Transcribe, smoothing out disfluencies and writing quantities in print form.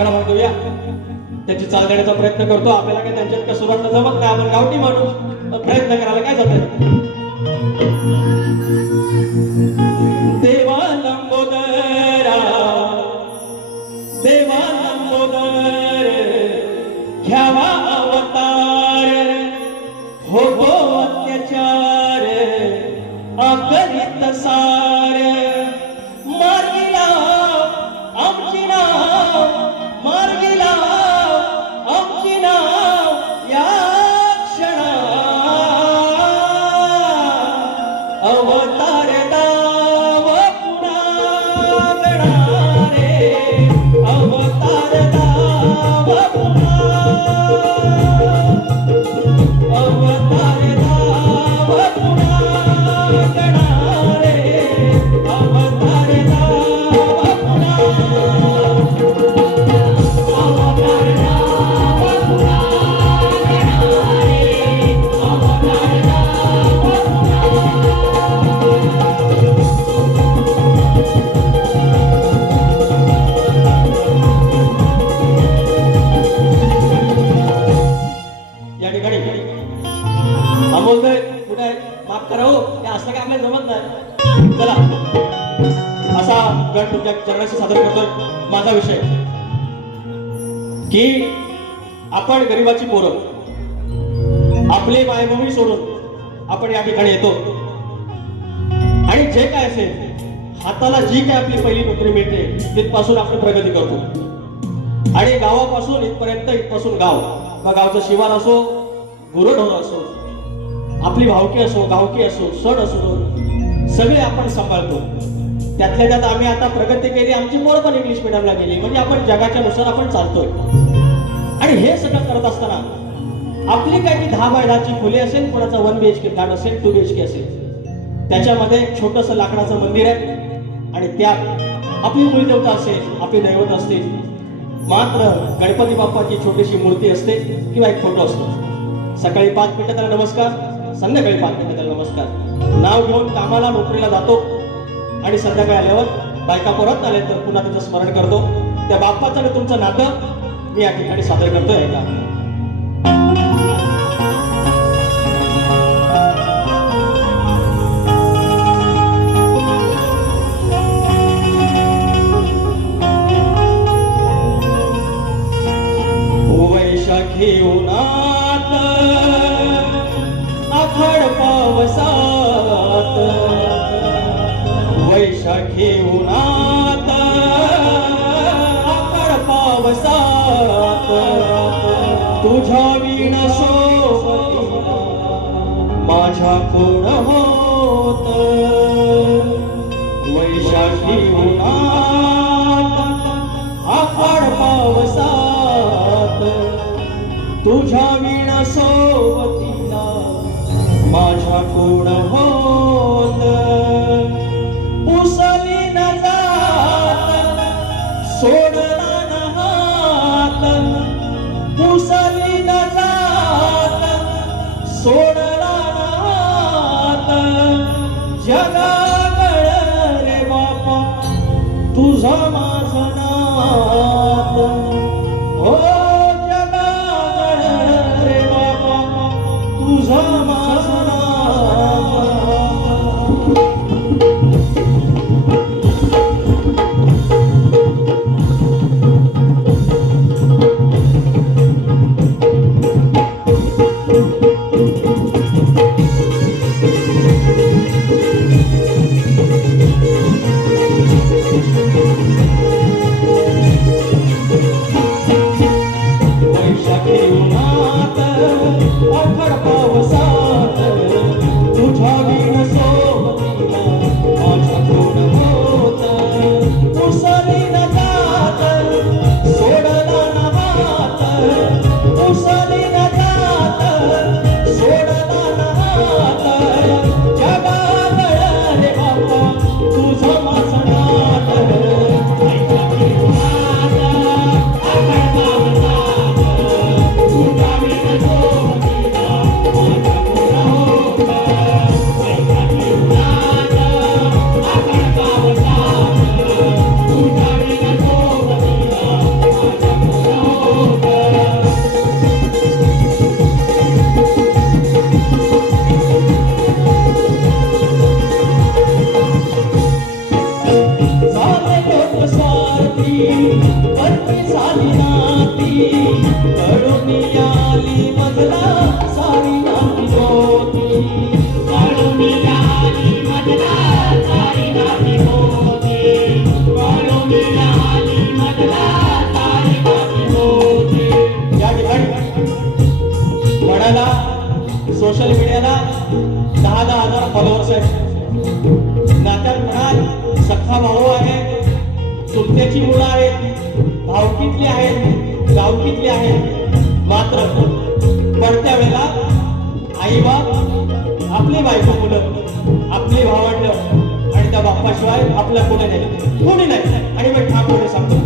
मागाला मागूया, त्याची चाल देण्याचा प्रयत्न करतो. आपल्याला काय त्यांच्यात का सुरुवात जमत नाही, आपण गावठी माणूस, प्रयत्न करायला काय जात. देवा लंबोदरा देवा लंबोदर घ्यावा अवतार, हो अत्याचार अकरित सार, मार्गिला आमची नाव, मार्गिला आमची नाव, या क्षणा अवतार दाव पुन्हा गणारे, अवतार दाव पुन्हा, अवतार दाव पुन्हा गणारे, अवतार दाव पुन्हा, अवतार दाव पुन्हा गणारे, अवतार दाव या ठिकाणी अमोलकर कुठे माफ करा हो, ते असं काय आपल्याला जमत नाही. चला असा गण तुमच्या चरणाशी सादर करतोय. माझा विषय की आपण गरिबाची पोरं, आपले मायभूमी सोडून आपण या ठिकाणी येतो आणि जे काय असेल, हाताला जी काय आपली पहिली नोकरी मिळते तिथपासून आपण प्रगती करतो आणि गावापासून इथपासून गाव, मग गावचं शिवार असो, गुरढोर असो, आपली भावकी असो, गावकी असो, सण असो, सगळे आपण सांभाळतो. त्यातल्या त्यात आम्ही आता प्रगती केली, आमची पोरं पण इंग्लिश मिडियमला गेली, म्हणजे आपण जगाच्या नुसार आपण चालतोय. आणि हे सगळं करत असताना आपली काही 10 बाय 10ची खोली असेल, कोणाचा 1 BHK फ्लॅट असेल, 2 BHK असेल, त्याच्यामध्ये एक छोटंसं लाकडाचं मंदिर आहे आणि त्यात आपली मूलदेवता असेल, आपली दैवत असतील, मात्र गणपती बाप्पाची छोटीशी मूर्ती असते किंवा एक फोटो असतो. सकाळी 5 मिनिटं त्याला नमस्कार, संध्याकाळी 5 मिनिटं त्याला नमस्कार. नाव घेऊन कामाला नोकरीला जातो आणि संध्याकाळी आल्यावर बायका परत आले तर पुन्हा त्याचं स्मरण करतो. त्या बाप्पाचं आणि तुमचं नातं मी या ठिकाणी सादर करतोय. का वैशाखी उन्हात आखड पावसात, वैशाखी उन्हात आखड पावसात, तुझ्या वीण सोबतीला माझ्या कोण होत. वैशाखी उन्हात आखड पावसात, तुझ्या वीण सोबतीला माझ्या कोण होत. पुसली न जात सोडला न हात, पुसली न जात सोडला न हात. जगागळ रे बापा तुझा माझा नात, हो तुझा माझा वैशाखी उन्हात आखड पावसात, सोशल मीडियाला 10,000 फॉलोअर्स आहेत. नात्यात म्हणाल सख्खा भाऊ आहे, चुलत्याची मुलं आहेत, भावकीतली आहेत, गावकीतली आहेत. मात्र पडत्या वेळेला आई बाप, आपली बायको मुलं, आपली भावंड आणि त्या बाप्पाशिवाय आपल्या कोणी नाही, कोणी नाही. आणि मी ठाकूरने सांगतो